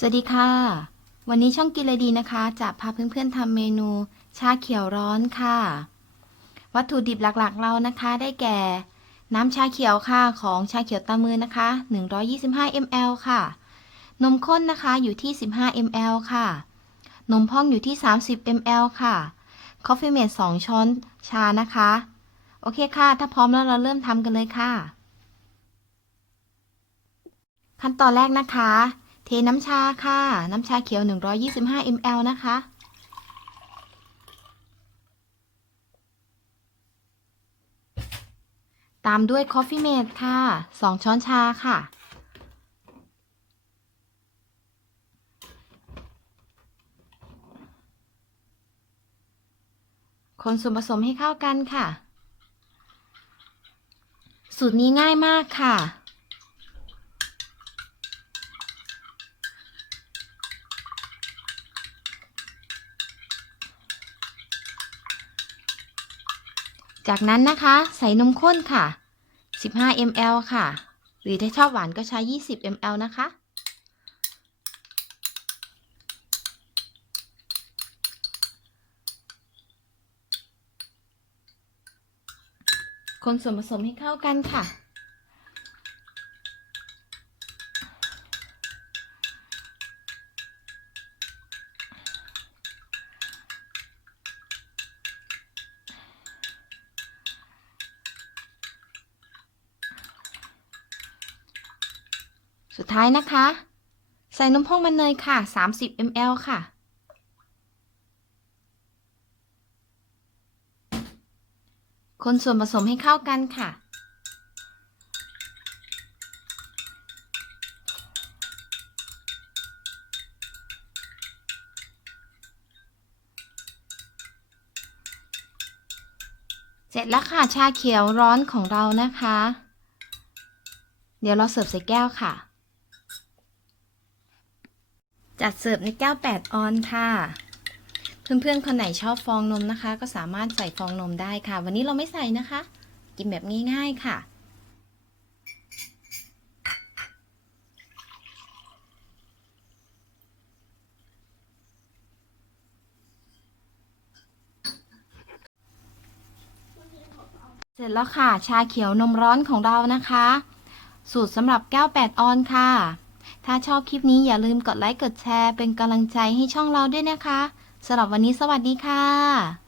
สวัสดีค่ะ วันนี้ช่องกินเลยดีนะคะ จะพาเพื่อนๆทำเมนูชาเขียวร้อนค่ะ วัตถุดิบหลักๆเรานะคะได้แก่ น้ำชาเขียวค่ะของชาเขียวตามือนะคะ 125 ml ค่ะ นมข้นนะคะอยู่ที่ 15 ml ค่ะ นมพองอยู่ที่ 30 ml ค่ะ Coffee Mate 2ช้อนชานะคะ โอเคค่ะ ถ้าพร้อมแล้วเราเริ่มทำกันเลยค่ะ ขั้นตอนแรกนะคะ เทน้ำชาค่ะ น้ำชาเขียว 125 ml นะคะ ตามด้วย Coffee Mate ค่ะ 2 ช้อนชาค่ะ คนส่วนผสมให้เข้ากันค่ะ สูตรนี้ง่ายมากค่ะ จากนั้นนะคะใส่นมข้นค่ะ 15 ml ค่ะ หรือถ้าชอบหวานก็ใช้ 20 ml นะคะ คนส่วนผสมให้เข้ากันค่ะ สุดท้ายนะคะ ใส่นมพองมันเนยค่ะ 30 ml ค่ะ คนส่วนผสมให้เข้ากันค่ะ เสร็จแล้วค่ะ ชาเขียวร้อนของเรานะคะ เดี๋ยวเราเสิร์ฟใส่แก้วค่ะ จัดเสิร์ฟในแก้ว 8 ออนค่ะ เพื่อนๆ คนไหนชอบฟองนมนะคะ ก็สามารถใส่ฟองนมได้ค่ะ วันนี้เราไม่ใส่นะคะ กินแบบง่ายๆค่ะ เสร็จแล้วค่ะ ชาเขียวนมร้อนของเรานะคะ สูตรสำหรับแก้ว 8 ออนค่ะ ถ้าชอบคลิปนี้อย่าลืมกดไลค์กดแชร์ เป็นกำลังใจให้ช่องเราด้วยนะคะสำหรับวันนี้สวัสดีค่ะ